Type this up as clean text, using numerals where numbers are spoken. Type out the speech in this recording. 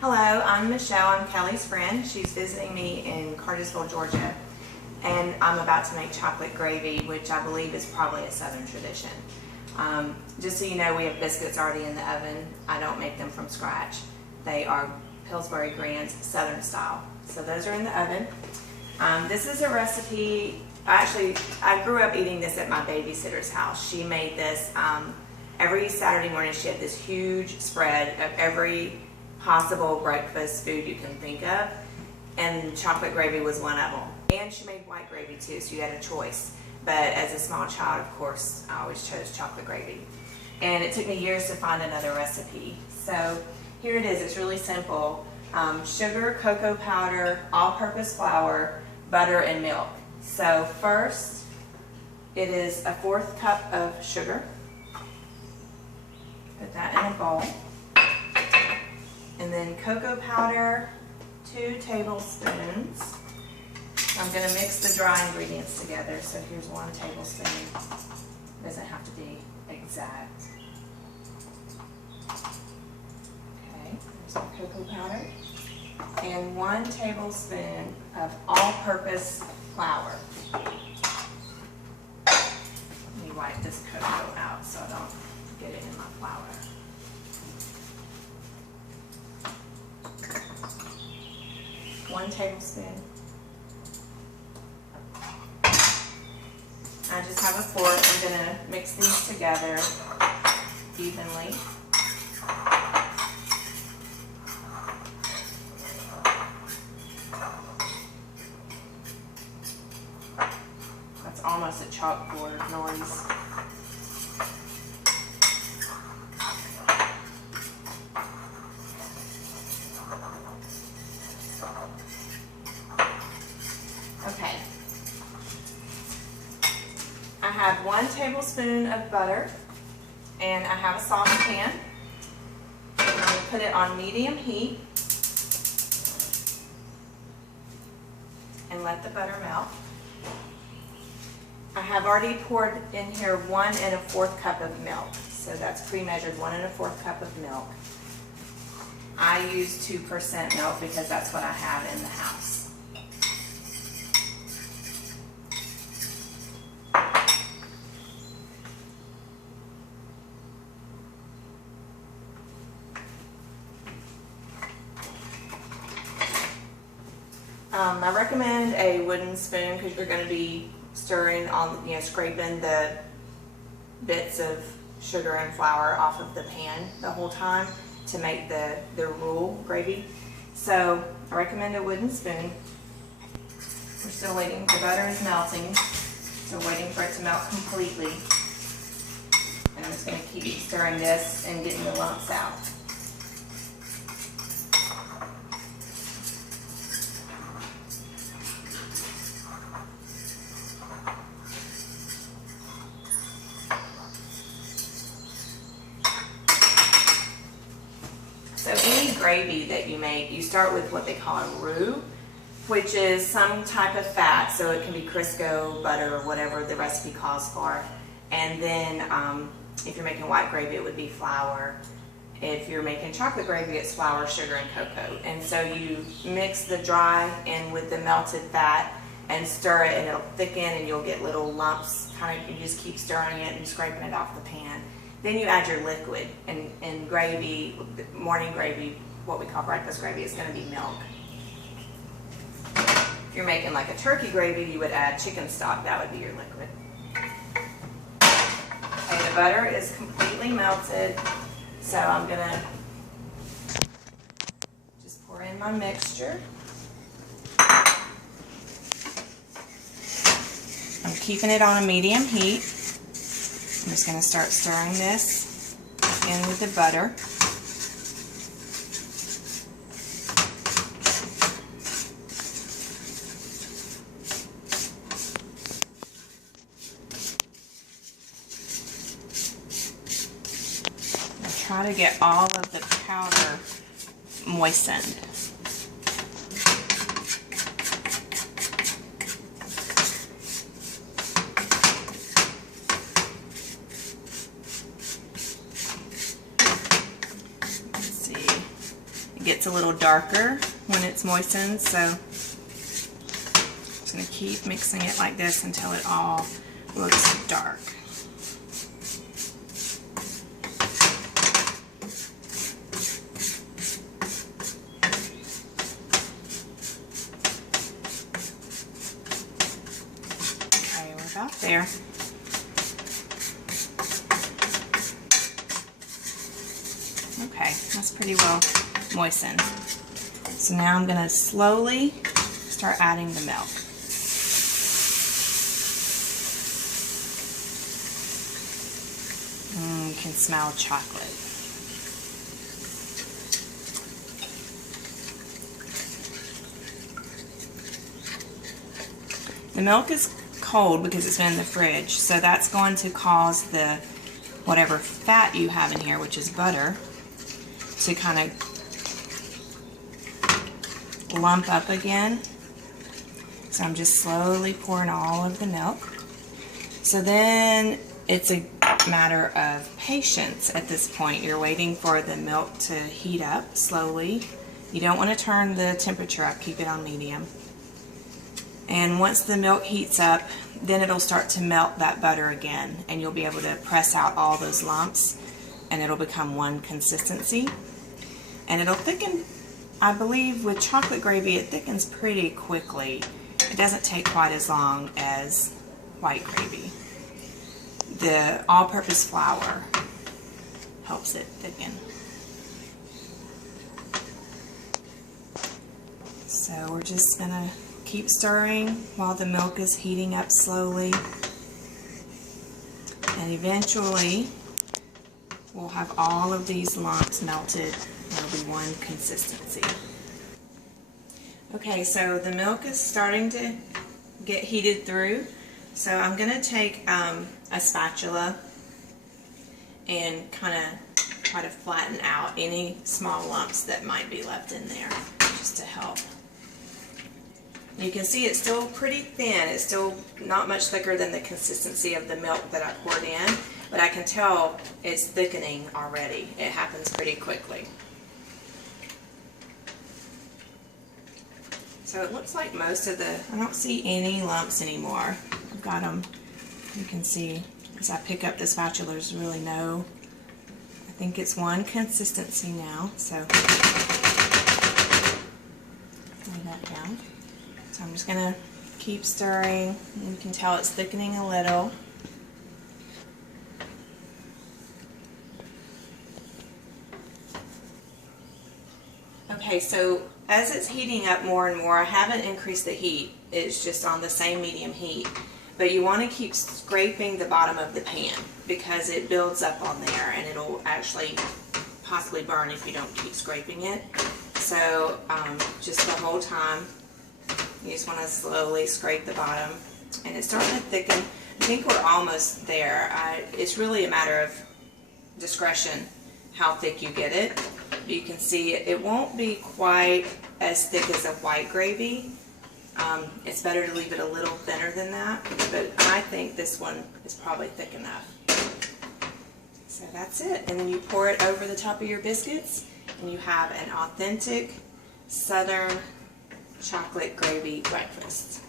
Hello, I'm Michelle. I'm Kelly's friend. She's visiting me in Cartersville, Georgia, and I'm about to make chocolate gravy, which I believe is probably a Southern tradition. Just so you know, we have biscuits already in the oven. I don't make them from scratch. They are Pillsbury Grands Southern style. So those are in the oven. This is a recipe. I grew up eating this at my babysitter's house. She made this every Saturday morning. She had this huge spread of every possible breakfast food you can think of, and chocolate gravy was one of them. And she made white gravy too, so you had a choice. But as a small child, of course, I always chose chocolate gravy. And it took me years to find another recipe. So here it is. It's really simple. Sugar, cocoa powder, all-purpose flour, butter, and milk. So first, it is a 1/4 cup of sugar. Put that in a bowl. And then cocoa powder, 2 tablespoons. I'm going to mix the dry ingredients together. So here's 1 tablespoon. Doesn't have to be exact. Okay, there's my cocoa powder. And 1 tablespoon of all-purpose flour. Let me wipe this cocoa out so I don't get it in my flour. 1 tablespoon. I just have a fork. I'm going to mix these together evenly. That's almost a chalkboard noise. Okay. I have 1 tablespoon of butter, and I have a saucepan. I'm going to put it on medium heat and let the butter melt. I have already poured in here 1 1/4 cup of milk, so that's pre-measured 1 1/4 cup of milk. I use 2% milk because that's what I have in the house. I recommend a wooden spoon because you're going to be stirring on, scraping the bits of sugar and flour off of the pan the whole time to make the roux gravy. So I recommend a wooden spoon. We're still waiting. The butter is melting, so waiting for it to melt completely. And I'm just going to keep stirring this and getting the lumps out. So any gravy that you make, you start with what they call a roux, which is some type of fat. So it can be Crisco, butter, or whatever the recipe calls for. And then if you're making white gravy, it would be flour. If you're making chocolate gravy, it's flour, sugar, and cocoa. And so you mix the dry in with the melted fat and stir it, and it'll thicken, and you'll get little lumps. You just keep stirring it and scraping it off the pan. Then you add your liquid, and gravy, morning gravy, what we call breakfast gravy, is going to be milk. If you're making like a turkey gravy, you would add chicken stock. That would be your liquid. Okay, the butter is completely melted, so I'm going to just pour in my mixture. I'm keeping it on a medium heat. I'm just going to start stirring this in with the butter. I'll try to get all of the powder moistened. It gets a little darker when it's moistened, so I'm just going to keep mixing it like this until it all looks dark. Okay, we're about there. Okay, that's pretty well moistened. So now I'm going to slowly start adding the milk. You can smell chocolate. The milk is cold because it's been in the fridge, so that's going to cause the whatever fat you have in here, which is butter, to kind of lump up again. So I'm just slowly pouring all of the milk. So then it's a matter of patience at this point. You're waiting for the milk to heat up slowly. You don't want to turn the temperature up, keep it on medium. And once the milk heats up, then it'll start to melt that butter again, and you'll be able to press out all those lumps, and it'll become one consistency. And it'll thicken, I believe with chocolate gravy, it thickens pretty quickly. It doesn't take quite as long as white gravy. The all-purpose flour helps it thicken. So we're just going to keep stirring while the milk is heating up slowly. And eventually we'll have all of these lumps melted. It'll be one consistency. Okay, so the milk is starting to get heated through. So I'm going to take a spatula and kind of try to flatten out any small lumps that might be left in there, just to help. You can see it's still pretty thin. It's still not much thicker than the consistency of the milk that I poured in, but I can tell it's thickening already. It happens pretty quickly. So it looks like most of the, I don't see any lumps anymore. I've got them, you can see as I pick up the spatula, there's really no, I think it's one consistency now. So lay that down. So I'm just going to keep stirring. You can tell it's thickening a little. Okay, so as it's heating up more and more, I haven't increased the heat. It's just on the same medium heat. But you want to keep scraping the bottom of the pan because it builds up on there and it'll actually possibly burn if you don't keep scraping it. So just the whole time, you just want to slowly scrape the bottom. And it's starting to thicken. I think we're almost there. It's really a matter of discretion how thick you get it. You can see it won't be quite as thick as a white gravy. It's better to leave it a little thinner than that, but I think this one is probably thick enough. So that's it. And then you pour it over the top of your biscuits, and you have an authentic Southern chocolate gravy breakfast.